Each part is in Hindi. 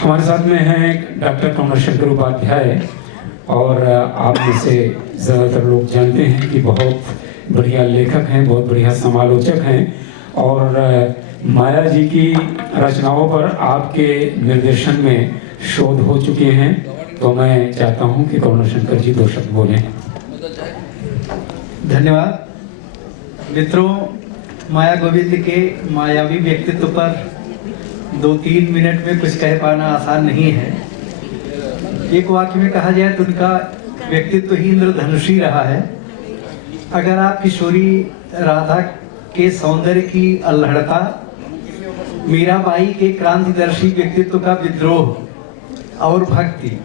हमारे साथ में हैं डॉक्टर कमलाशंकर उपाध्याय, और आप में से ज़्यादातर लोग जानते हैं कि बहुत बढ़िया लेखक हैं, बहुत बढ़िया समालोचक हैं, और माया जी की रचनाओं पर आपके निर्देशन में शोध हो चुके हैं। तो मैं चाहता हूं कि कमलाशंकर जी 2 शब्द बोलें। धन्यवाद मित्रों। माया गोविंद के मायावी व्यक्तित्व पर 2-3 मिनट में कुछ कह पाना आसान नहीं है। एक वाक्य में कहा जाए तो उनका व्यक्तित्व ही इंद्रधनुषी रहा है। अगर आप किशोरी राधा के सौंदर्य की अल्हड़ता, मीराबाई के क्रांतिदर्शी व्यक्तित्व का विद्रोह और भक्ति,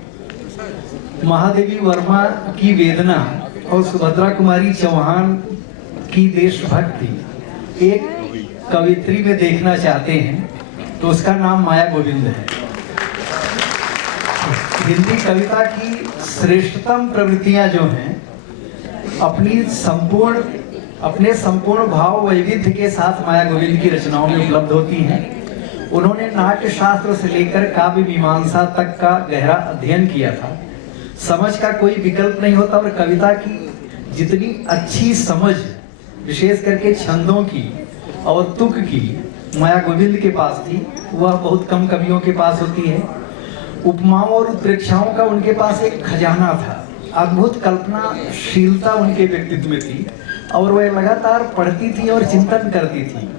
महादेवी वर्मा की वेदना और सुभद्रा कुमारी चौहान की देशभक्ति एक कवित्री में देखना चाहते हैं तो उसका नाम माया गोविंद है। हिंदी कविता की श्रेष्ठतम प्रवृत्तियां जो हैं अपने संपूर्ण भाव वैविध्य के साथ माया गोविंद की रचनाओं में उपलब्ध होती हैं। उन्होंने नाट्य शास्त्र से लेकर काव्य मीमांसा तक का गहरा अध्ययन किया था। समझ का कोई विकल्प नहीं होता, और कविता की जितनी अच्छी समझ, विशेष करके छंदों की और तुक की, माया गोविंद के पास थी, वह बहुत कम कवियों के पास होती है। उपमाओं और उत्प्रेक्षाओं का उनके पास एक खजाना था। अद्भुत कल्पनाशीलता उनके व्यक्तित्व में थी, और वह लगातार पढ़ती थी और चिंतन करती थी।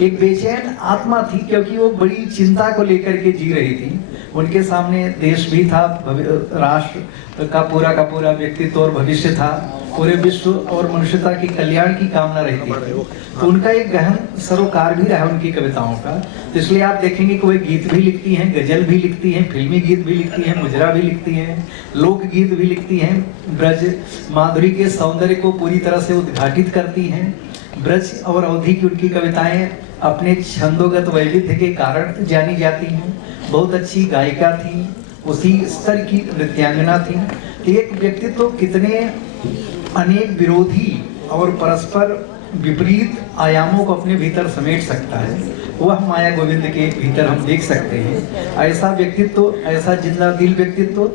एक बेचैन आत्मा थी, क्योंकि वो बड़ी चिंता को लेकर के जी रही थी। उनके सामने देश भी था, राष्ट्र का पूरा व्यक्तित्व और भविष्य था, पूरे विश्व और मनुष्यता की कल्याण की कामना रहती थी। तो उनका एक गहन सरोकार भी रहा उनकी कविताओं का। तो इसलिए आप देखेंगे कि वे गीत भी लिखती हैं, गजल भी लिखती हैं, फिल्मी गीत भी लिखती हैं, मुजरा भी लिखती हैं, लोकगीत भी लिखती हैं। ब्रज माधुरी के सौंदर्य को पूरी तरह से उद्घाटित करती हैं। ब्रज और अवधि की उनकी कविताएं अपने छंदोगत वैविध्य के कारण जानी जाती हैं। बहुत अच्छी गायिका थी, उसी स्तर की नृत्यांगना थी। एक व्यक्तित्व कितने अनेक विरोधी और परस्पर विपरीत आयामों को अपने भीतर समेट सकता है, वह माया गोविंद के भीतर हम देख सकते हैं। ऐसा व्यक्तित्व, ऐसा जिंदा दिल व्यक्तित्व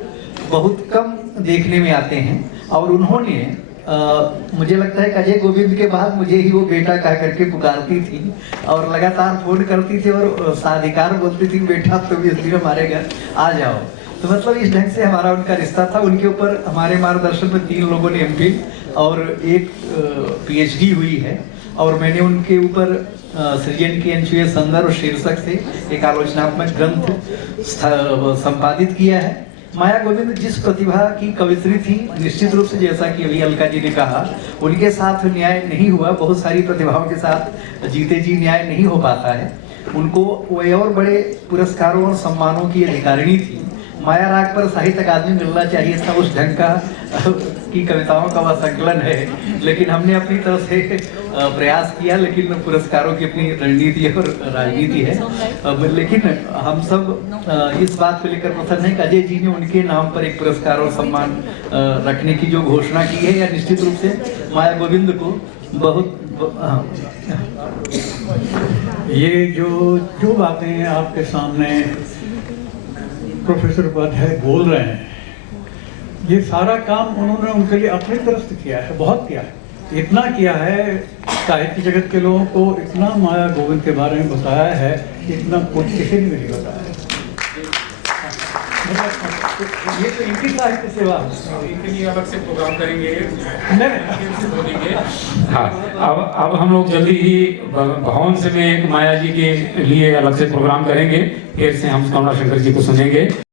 बहुत कम देखने में आते हैं। और उन्होंने मुझे लगता है कि अजय गोविंद के बाद मुझे ही वो बेटा कह करके पुकारती थी, और लगातार फोन करती थी और साधिकार बोलती थी, बेटा तुम इस दिन हमारे घर आ जाओ। तो मतलब इस ढंग से हमारा उनका रिश्ता था। उनके ऊपर हमारे मार्गदर्शन में 3 लोगों ने एमफिल और एक पीएचडी हुई है, और मैंने उनके ऊपर सृजन की अनछुए संदर्भ शीर्षक से एक आलोचनात्मक ग्रंथ संपादित किया है। माया गोविंद जिस प्रतिभा की कवित्री थी, निश्चित रूप से जैसा कि अभी अलका जी ने कहा, उनके साथ न्याय नहीं हुआ। बहुत सारी प्रतिभाओं के साथ जीते जी न्याय नहीं हो पाता है। उनको वे और बड़े पुरस्कारों और सम्मानों की अधिकारिणी थी। माया राग पर साहित्य अकादमी मिलना चाहिए था, उस ढंग का की कविताओं का वह संकलन है। लेकिन हमने अपनी तरफ से प्रयास किया, लेकिन पुरस्कारों की अपनी रणनीति और राजनीति है। लेकिन हम सब इस बात को लेकर प्रसन्न है कि अजय जी ने उनके नाम पर एक पुरस्कार और सम्मान रखने की जो घोषणा की है, या निश्चित रूप से माया गोविंद को बहुत ये जो बातें आपके सामने प्रोफेसर उपाध्याय बोल रहे हैं, ये सारा काम उन्होंने उनके लिए अपनी तरफ से किया है, बहुत किया है। इतना किया है, साहित्य जगत के लोगों को इतना माया गोविंद के बारे में बताया है, इतना कुछ किसी ने नहीं बताया है। ये तो इनकी साहित्य सेवा है। इनके लिए अलग से प्रोग्राम करेंगे। हाँ, अब हम लोग जल्दी ही भवन से में एक माया जी के लिए अलग से प्रोग्राम करेंगे। फिर से हम कमलाशंकर जी को सुनेंगे।